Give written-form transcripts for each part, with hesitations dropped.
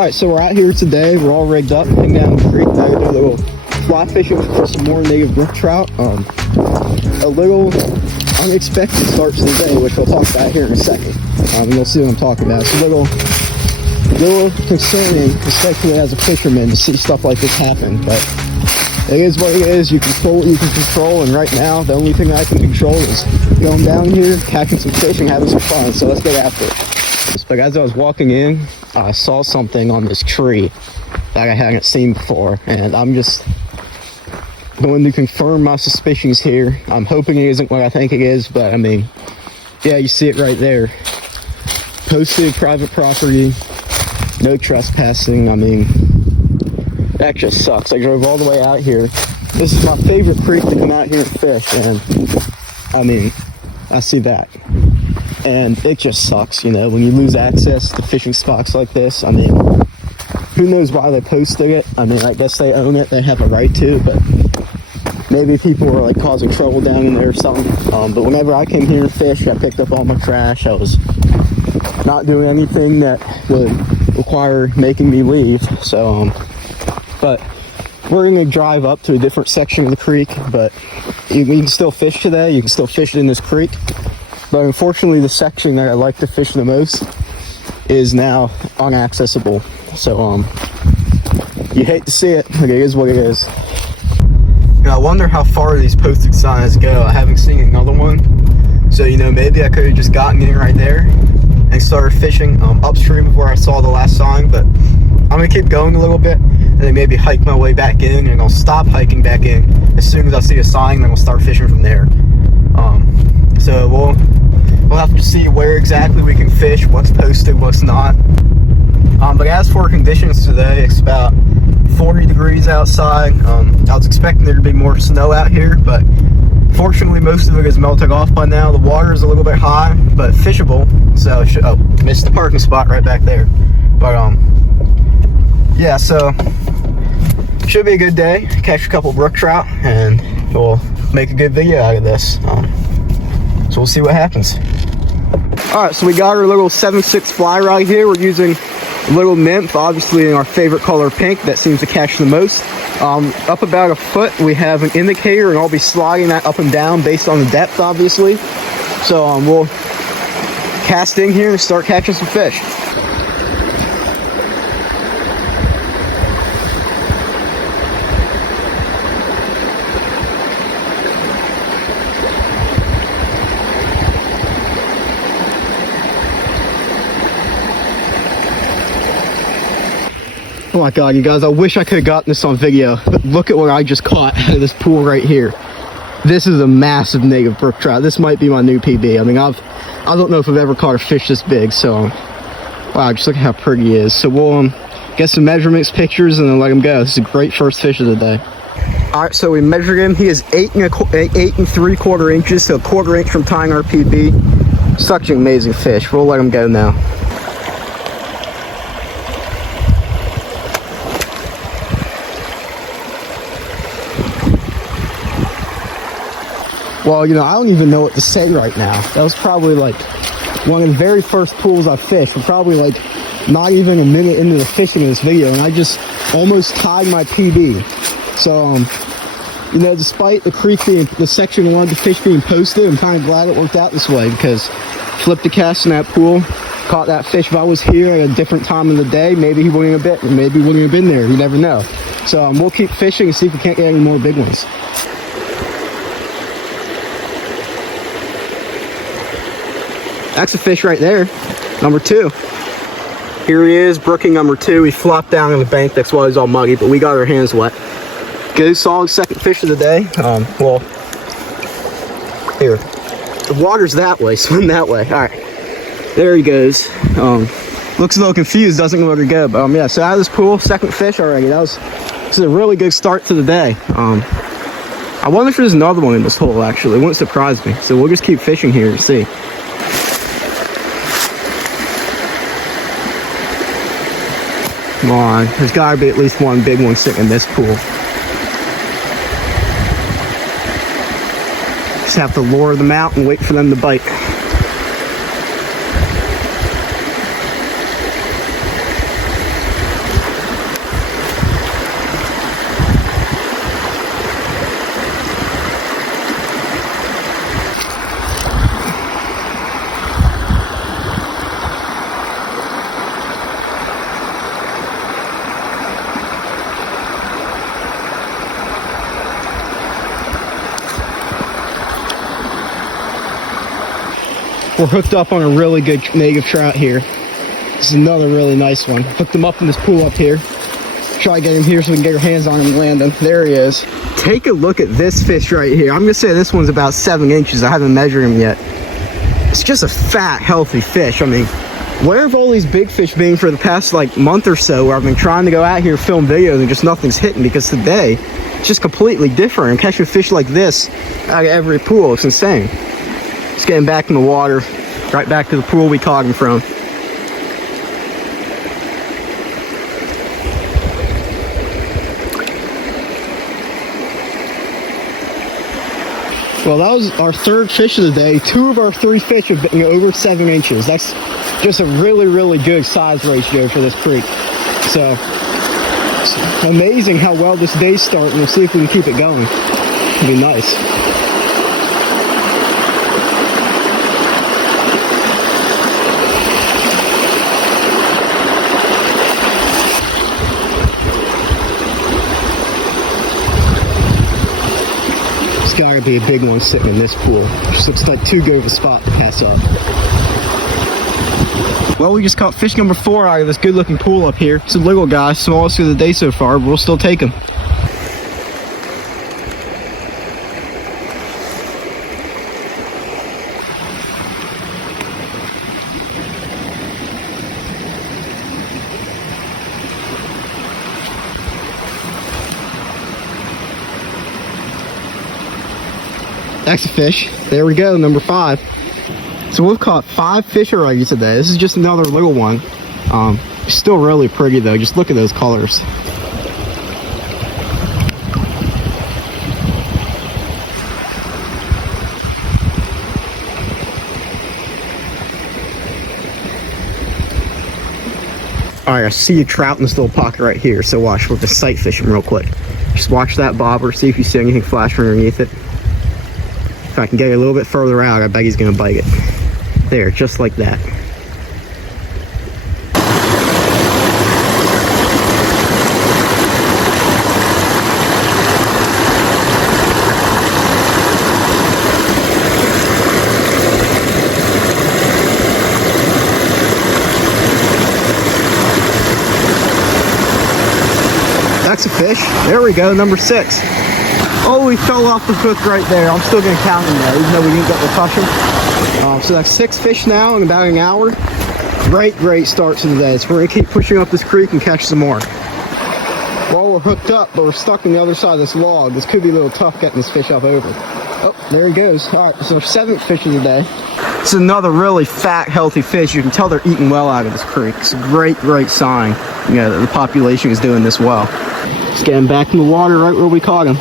Alright, so we're out here today. We're all rigged up, heading down the creek. Now we're gonna do a little fly fishing for some more native brook trout. A little unexpected start to the day, which we'll talk about here in a second. And you'll see what I'm talking about. It's a little concerning, especially as a fisherman, to see stuff like this happen. But it is what it is. You control what you can control, and right now, the only thing I can control is going down here, catching some fish, and having some fun. So let's get after it. But as I was walking in, I saw something on this tree that I hadn't seen before, and I'm just going to confirm my suspicions here. I'm hoping it isn't what I think it is, but I mean, yeah, you see it right there. Posted private property, no trespassing. I mean, that just sucks. I drove all the way out here. This is my favorite creek to come out here and fish, and I mean, I see that. And it just sucks, you know, when you lose access to fishing spots like this. I mean, who knows why they posted it? I mean, I guess they own it, they have a right to, but maybe people were like causing trouble down in there or something. But whenever I came here to fish, I picked up all my trash. I was not doing anything that would require making me leave. So, but we're gonna drive up to a different section of the creek, but you can still fish today. You can still fish in this creek. But unfortunately, the section that I like to fish the most is now unaccessible. So, you hate to see it, but it is what it is. You know, I wonder how far these posted signs go. I haven't seen another one. So, you know, maybe I could have just gotten in right there and started fishing upstream of where I saw the last sign. But I'm gonna keep going a little bit and then maybe hike my way back in, and I'll stop hiking back in as soon as I see a sign, then I'll start fishing from there. So we'll have to see where exactly we can fish, what's posted, what's not. But as for conditions today, it's about 40 degrees outside. I was expecting there to be more snow out here, but fortunately most of it is melted off by now. The water is a little bit high, but fishable. So, missed the parking spot right back there. But yeah, so should be a good day. Catch a couple brook trout, and we'll make a good video out of this. So we'll see what happens. All right, so we got our little 7.6 fly rod here. We're using a little nymph, obviously in our favorite color pink. That seems to catch the most. Up about a foot, we have an indicator, and I'll be sliding that up and down based on the depth, obviously. So we'll cast in here and start catching some fish. Oh my god, you guys, I wish I could have gotten this on video, but look at what I just caught out of this pool right here. This is a massive native brook trout. This might be my new PB. I mean, I don't know if I've ever caught a fish this big, so wow, just look at how pretty he is. So we'll get some measurements, pictures, and then let him go. This is a great first fish of the day. All right, so we measured him. He is 8 3/4 inches, so a quarter inch from tying our PB. Such an amazing fish. We'll let him go now. Well, you know, I don't even know what to say right now. That was probably like one of the very first pools I fished. We're probably like not even a minute into the fishing of this video, and I just almost tied my PB. So, you know, despite the creek being, the section I wanted to fish being posted, I'm kind of glad it worked out this way, because flipped the cast in that pool, caught that fish. If I was here at a different time of the day, maybe he wouldn't have bit, maybe he wouldn't have been there. You never know. So we'll keep fishing and see if we can't get any more big ones. That's a fish right there, number 2. Here he is, brookie number 2. He flopped down on the bank, that's why he's all muggy, but we got our hands wet. Good, solid second fish of the day. Well, here, the water's that way, swim that way. All right, there he goes. Looks a little confused, doesn't know where to go, but yeah, so out of this pool, second fish already. This is a really good start to the day. I wonder if there's another one in this hole, actually. It wouldn't surprise me, so we'll just keep fishing here to see. Come on, there's gotta be at least one big one sitting in this pool. Just have to lure them out and wait for them to bite. We're hooked up on a really good native trout here. This is another really nice one. Hooked him up in this pool up here. Try to get him here so we can get our hands on him and land him. There he is. Take a look at this fish right here. I'm gonna say this one's about 7 inches. I haven't measured him yet. It's just a fat, healthy fish. I mean, where have all these big fish been for the past like month or so, where I've been trying to go out here, film videos, and just nothing's hitting? Because today, it's just completely different. I'm catching fish like this out of every pool. It's insane. Just getting back in the water, right back to the pool we caught him from. Well, that was our 3rd fish of the day. 2 of our 3 fish have been over 7 inches. That's just a really, really good size ratio for this creek. So, it's amazing how well this day's starting. We'll see if we can keep it going. It'll be nice. Gotta be a big one sitting in this pool. Just looks like too good of a spot to pass up. Well, we just caught fish number 4 out of this good looking pool up here. It's a little guy, smallest of the day so far, but we'll still take him. That's a fish. There we go, number 5. So we've caught 5 fish already today. This is just another little one. Still really pretty though. Just look at those colors. Alright, I see a trout in this little pocket right here. So watch, we're just sight fishing real quick. Just watch that bobber, see if you see anything flashing underneath it. If I can get it a little bit further out, I bet he's gonna bite it. There, just like that. That's a fish. There we go, number 6. Oh, he fell off the hook right there. I'm still going to count him there, even though we didn't get the touch him. So that's 6 fish now in about an hour. Great start to the day. So we're going to keep pushing up this creek and catch some more. Well, we're hooked up, but we're stuck on the other side of this log. This could be a little tough getting this fish up over. Oh, there he goes. All right, so our 7th fish of the day. It's another really fat, healthy fish. You can tell they're eating well out of this creek. It's a great sign, you know, that the population is doing this well. Just getting back in the water right where we caught him.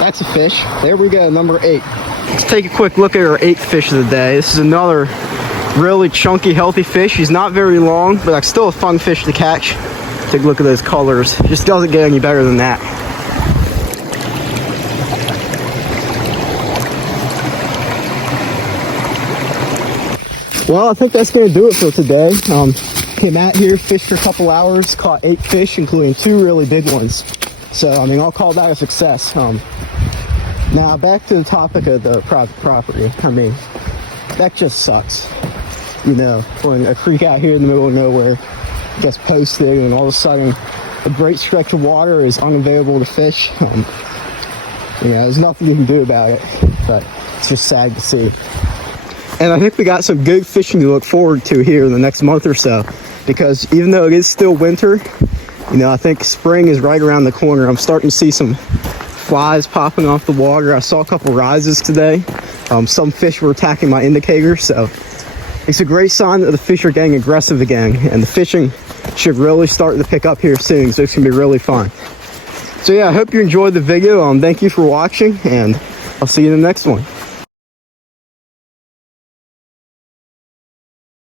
That's a fish. There we go, number 8. Let's take a quick look at our 8th fish of the day. This is another really chunky, healthy fish. He's not very long, but that's still a fun fish to catch. Take a look at those colors. It just doesn't get any better than that. Well, I think that's going to do it for today. Came out here, fished for a couple hours, caught 8 fish, including 2 really big ones. So, I mean, I'll call that a success. Now, back to the topic of the private property. I mean, that just sucks. You know, when a creek out here in the middle of nowhere gets posted and all of a sudden a great stretch of water is unavailable to fish. You know, there's nothing you can do about it, but it's just sad to see. And I think we got some good fishing to look forward to here in the next month or so. because even though it is still winter, you know, I think spring is right around the corner. I'm starting to see some flies popping off the water. I saw a couple rises today. Some fish were attacking my indicator, so it's a great sign that the fish are getting aggressive again, and the fishing should really start to pick up here soon, so it's gonna be really fun. So yeah, I hope you enjoyed the video. Thank you for watching, and I'll see you in the next one.